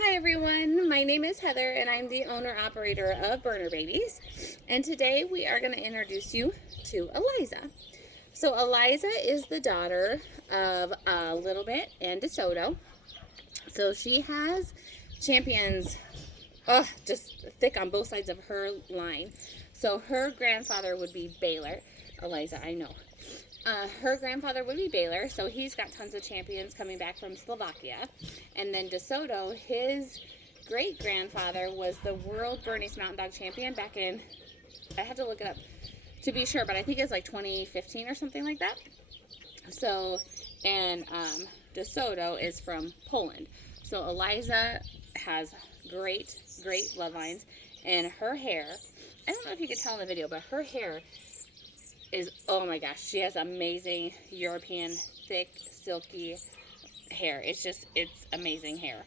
Hi everyone, my name is Heather and I'm the owner operator of Berner Babies. And today we are going to introduce you to Eliza. So Eliza is the daughter of Little Bit and DeSoto. So she has champions just thick on both sides of her line. So her grandfather would be Baylor. Eliza, I know. Her grandfather would be Baylor, so he's got tons of champions coming back from Slovakia. And then DeSoto, his great grandfather was the world Bernese Mountain Dog champion back in, I had to look it up to be sure, but I think it's like 2015 or something like that. So, and DeSoto is from Poland. So Eliza has great love lines, and her hair, I don't know if you could tell in the video, but her hair is, oh my gosh, she has amazing European thick silky hair. It's amazing hair.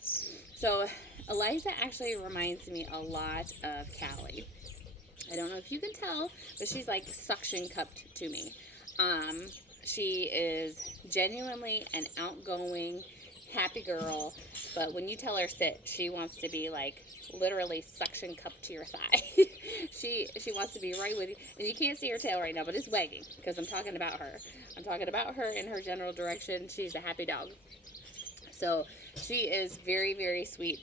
So Eliza actually reminds me a lot of Callie. I don't know if you can tell, but she's like suction cupped to me. She is genuinely an outgoing, happy girl, but when you tell her sit, she wants to be like literally suction cupped to your thigh. she wants to be right with you, and you can't see her tail right now, but it's wagging because I'm talking about her. I'm talking about her in her general direction. She's a happy dog. So she is very sweet.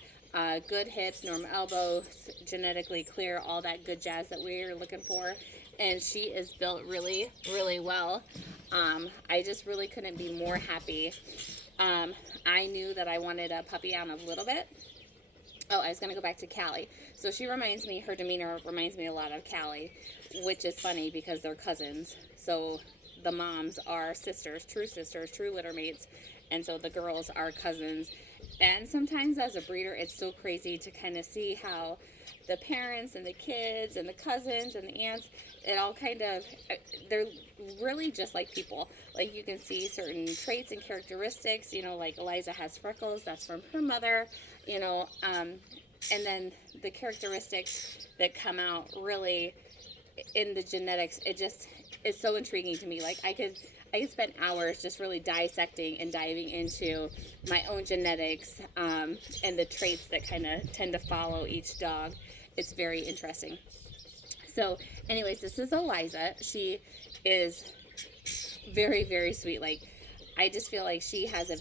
Good hips, normal elbows, genetically clear, all that good jazz that we're looking for. And she is built really well. I just really couldn't be more happy. I knew that I wanted a puppy out of Little Bit. Oh, I was going to go back to Callie. So she reminds me, her demeanor reminds me a lot of Callie, which is funny because they're cousins. So the moms are sisters, true litter mates. And so the girls are cousins. And sometimes as a breeder, it's so crazy to kind of see how the parents and the kids and the cousins and the aunts, it all kind of, they're really just like people. Like you can see certain traits and characteristics, like Eliza has freckles, that's from her mother, and then the characteristics that come out really in the genetics, it's so intriguing to me. Like I could spend hours just really dissecting and diving into my own genetics, and the traits that kind of tend to follow each dog. It's very interesting. So anyways, this is Eliza. She is very sweet. Like I just feel like she has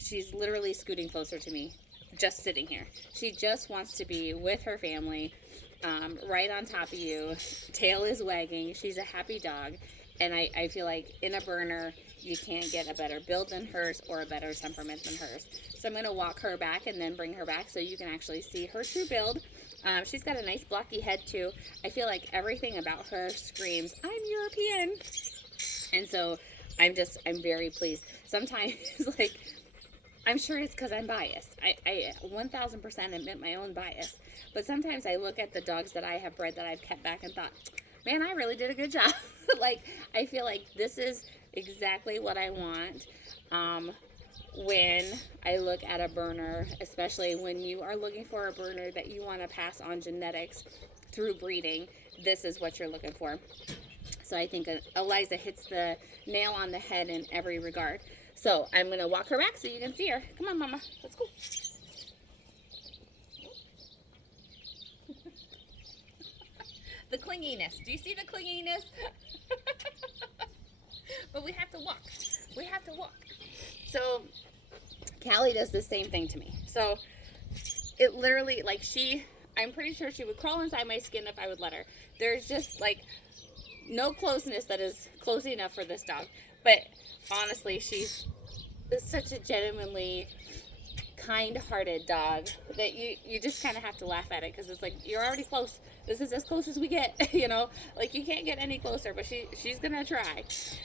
she's literally scooting closer to me just sitting here. She just wants to be with her family, right on top of you. Tail is wagging. She's a happy dog. And I feel like in a Berner, you can't get a better build than hers or a better temperament than hers. So I'm going to walk her back and then bring her back so you can actually see her true build. She's got a nice blocky head too. I feel like everything about her screams, I'm European. And so I'm very pleased. Sometimes, like, I'm sure it's because I'm biased. I 1000% admit my own bias. But sometimes I look at the dogs that I have bred that I've kept back and thought, man, I really did a good job. Like, I feel like this is exactly what I want. When I look at a Berner, especially when you are looking for a Berner that you want to pass on genetics through breeding, this is what you're looking for. So I think Eliza hits the nail on the head in every regard. So I'm going to walk her back so you can see her. Come on, Mama. Let's go. The clinginess. Do you see the clinginess? But we have to walk. We have to walk. So Callie does the same thing to me. So it literally, like I'm pretty sure she would crawl inside my skin if I would let her. There's just like no closeness that is close enough for this dog. But honestly, she's such a genuinely kind-hearted dog that you just kind of have to laugh at it because it's like you're already close. This is as close as we get, like you can't get any closer. But she's gonna try.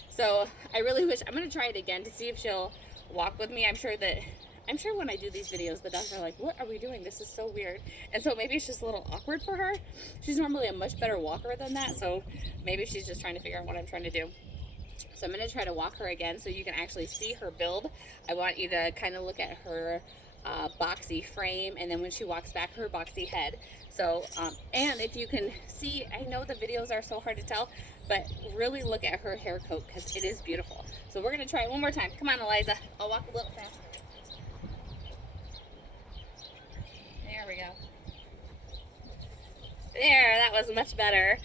So I really wish I'm gonna try it again to see if she'll walk with me. I'm sure when I do these videos, the dogs are like, "What are we doing? This is so weird." And so maybe it's just a little awkward for her. She's normally a much better walker than that, so maybe she's just trying to figure out what I'm trying to do. So I'm going to try to walk her again so you can actually see her build. I want you to kind of look at her boxy frame, and then when she walks back, her boxy head. So, and if you can see, I know the videos are so hard to tell, but really look at her hair coat because it is beautiful. So we're going to try it one more time. Come on, Eliza. I'll walk a little faster. There we go. There, that was much better.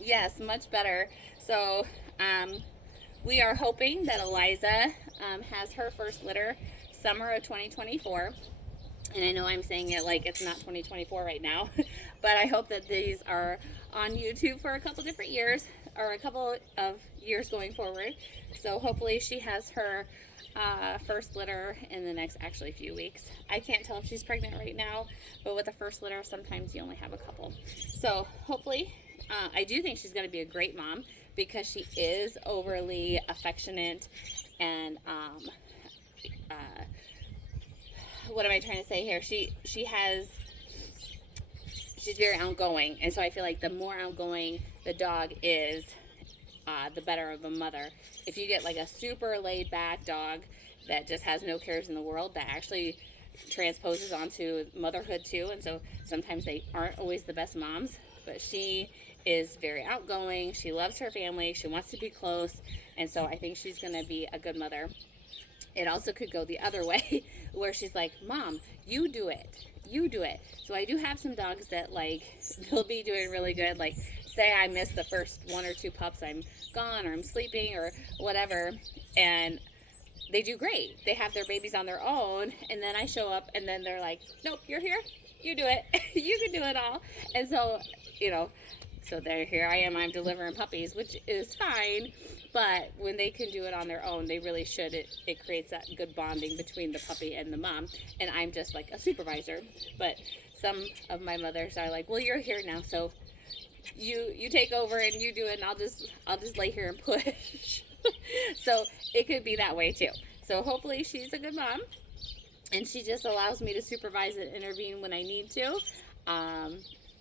Yes, much better. So, we are hoping that Eliza has her first litter summer of 2024. And I know I'm saying it like it's not 2024 right now, but I hope that these are on YouTube for a couple different years, or a couple of years going forward. So hopefully she has her first litter in the next actually few weeks. I can't tell if she's pregnant right now, but with the first litter sometimes you only have a couple. So hopefully, I do think she's going to be a great mom because she is overly affectionate and what am I trying to say here? She's very outgoing, and so I feel like the more outgoing the dog is, the better of a mother. If you get like a super laid back dog that just has no cares in the world, that actually transposes onto motherhood too, and so sometimes they aren't always the best moms, but she is very outgoing. She loves her family. She wants to be close, and so I think she's going to be a good mother. It also could go the other way where she's like, Mom, you do it. You do it. So I do have some dogs that like, they'll be doing really good. Like say I miss the first 1 or 2 pups, I'm gone or I'm sleeping or whatever. And they do great. They have their babies on their own. And then I show up and then they're like, nope, you're here. You do it. You can do it all. And so, so here I am, I'm delivering puppies, which is fine, but when they can do it on their own, they really should. It creates that good bonding between the puppy and the mom, and I'm just like a supervisor. But some of my mothers are like, well, you're here now, so you take over and you do it, and I'll just lay here and push. So it could be that way too. So hopefully she's a good mom, and she just allows me to supervise and intervene when I need to.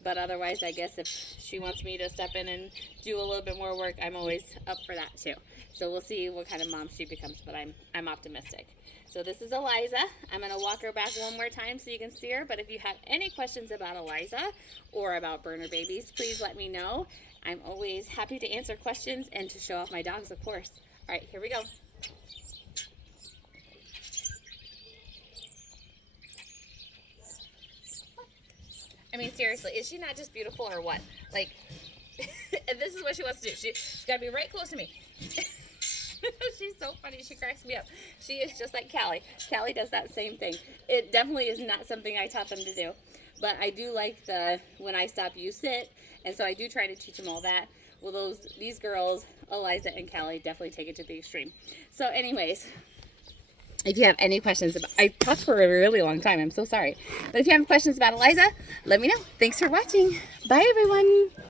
But otherwise, I guess if she wants me to step in and do a little bit more work, I'm always up for that too. So we'll see what kind of mom she becomes, but I'm optimistic. So this is Eliza. I'm going to walk her back one more time so you can see her. But if you have any questions about Eliza or about Berner babies, please let me know. I'm always happy to answer questions and to show off my dogs, of course. All right, here we go. I mean, seriously, is she not just beautiful or what? Like, and this is what she wants to do. She's got to be right close to me. She's so funny. She cracks me up. She is just like Callie. Callie does that same thing. It definitely is not something I taught them to do. But I do like the when I stop, you sit. And so I do try to teach them all that. Well, these girls, Eliza and Callie, definitely take it to the extreme. So anyways, if you have any questions I talked for a really long time. I'm so sorry. But if you have questions about Eliza, let me know. Thanks for watching. Bye, everyone.